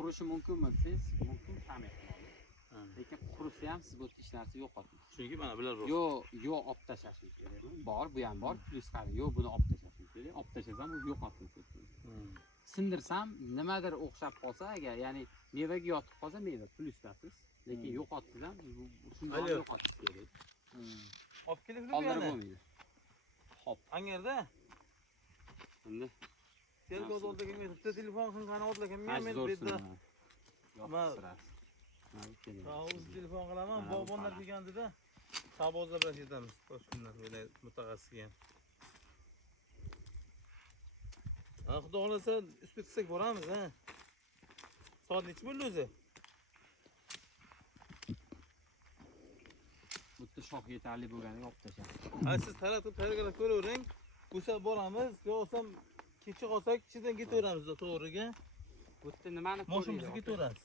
qurishi mumkinmi desangiz, mumkin, kam ehtimoli. Lekin qurisi ham siz bu ishlarni yo'qotmaysiz. Chunki mana bular bor. Yo olib tashlashimiz kerak. Bor, bu ham bor, plyus qani. Yo buni olib tashlashimiz kerak. Olib tashlasam u yo'qotmaysiz. Sindirsam nimadir o'xshab qolsa, agar ya'ni mevaga yotib qolsa meva plyusdasiz. Lekin yo'qotsangiz ham shuni yo'qotish kerak. Olib kelib Qoldirib bo'lmaydi. Hop, Angerda endi telefon oldiga kelmaydi. Bitta telefon qilgan oldiga men zo'rsin. bedda. Yo'q, O'z telefon qilaman. Bobonlar kelgandida savozlar bilan ketamiz. Toshkunlar bilan mutaxassisga. Xudo xolasa ustiga chiqsak boramiz, ha. Soat necha bo'ldi o'zi? bitta shox yetarli bo'lganiga olib tashlang. Ha, siz taratib tayyorlab ko'ravering. Bo'lsa boramiz, yo'qsam kechga qolsak ichidan ketaveramiz to'g'riga. Bu yerda nimani Mashinamizga ketaveramiz.